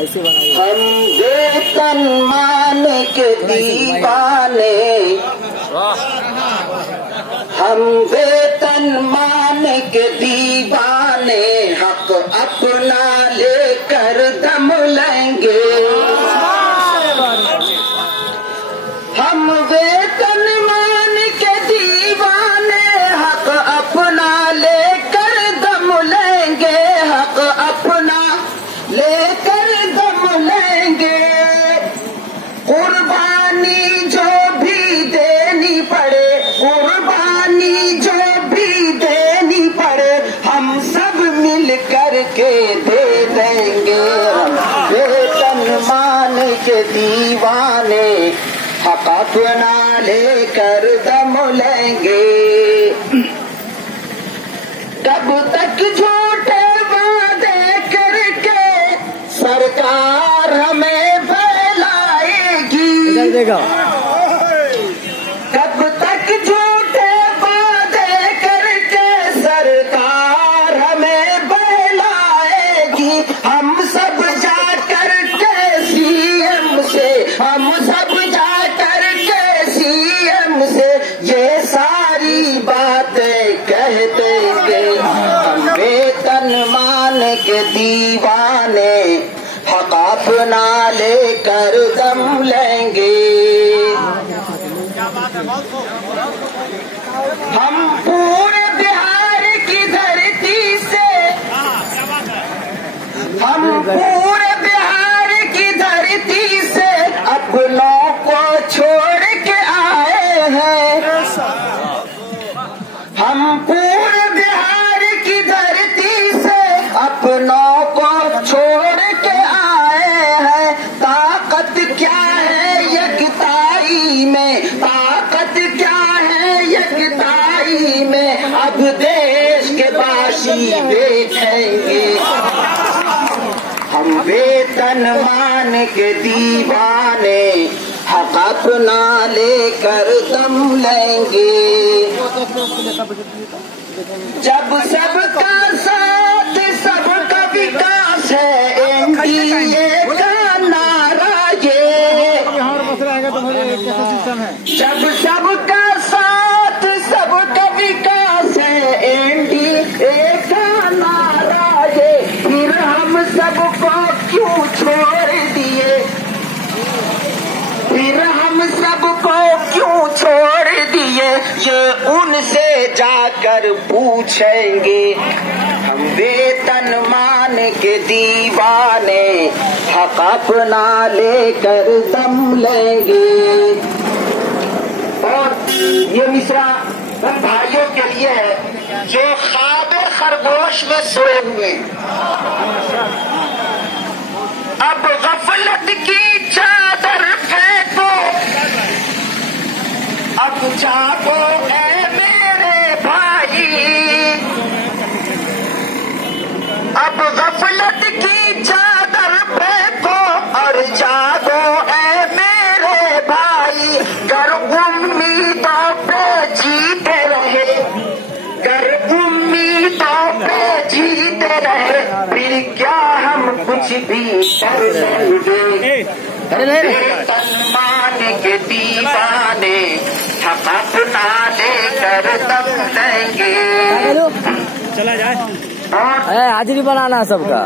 हम वेतन मान के दीवाने, हम वेतन मान के दीवाने, हक अपना लेकर दम लेंगे। हम वेतन मान के दीवाने, हक अपना लेकर दम लेंगे, हक अपना लेकर दम लेंगे। कुर्बानी जो भी देनी पड़े, कुर्बानी जो भी देनी पड़े, हम सब मिल कर के दे देंगे। हम वेतन मान के दीवाने, हक अपना लेकर दम लेंगे। कब तक झूठे वादे करके सरकार हमें फैलाएगी, कब तक झूठे वादे करके सरकार हमें बहलाएगी। हम सब जा करके सीएम से, हम सब जा करके सीएम से ये सारी बातें कह देंगे। हम वेतन मान के दीवाने, हक अपना लेकर दम लेंगे। हम पूरे बिहार की धरती से, हम पूरे बिहार की धरती से अपनों को छोड़ के आए हैं। हम पूरे बिहार की धरती से अपनों को छोड़ के आए हैं। ताकत क्या है यकताई में, ताकत क्या है यकताई में, अब देश के बाशी बैठेंगे। हम वेतन मान के दीवाने, हक अपना लेकर दम लेंगे। जब सबका साथ सबका विकास है, एनडीए का नारा ये। जब सबका साथ सबका विकास है, एनडीए का नारा ये। फिर हम सबको क्यों छोड़ दिए, फिर हम सबको क्यों छोड़ दिए, ये उनसे जाकर पूछेंगे। हम वेतन मान के दीवाने, हक अपना लेकर दम लेंगे। और ये मिश्रा उन भाइयों के लिए है जो ख्वाबे खरगोश में सोए हुए। अब गफलत की चादर फेंको, अब जागो ऐ मेरे भाई। अब गफलत की चादर फेंको और जागो ऐ मेरे भाई। कर उम्मीदों पे जीते रहे, कर उम्मीदों पे जीते रहे, फिर क्या हम कुछ भी कर लेंगे। वेतन मान के दीवाने, हम अपना लेकर दम लेंगे। चला जाए, हाजिरी बनाना सबका।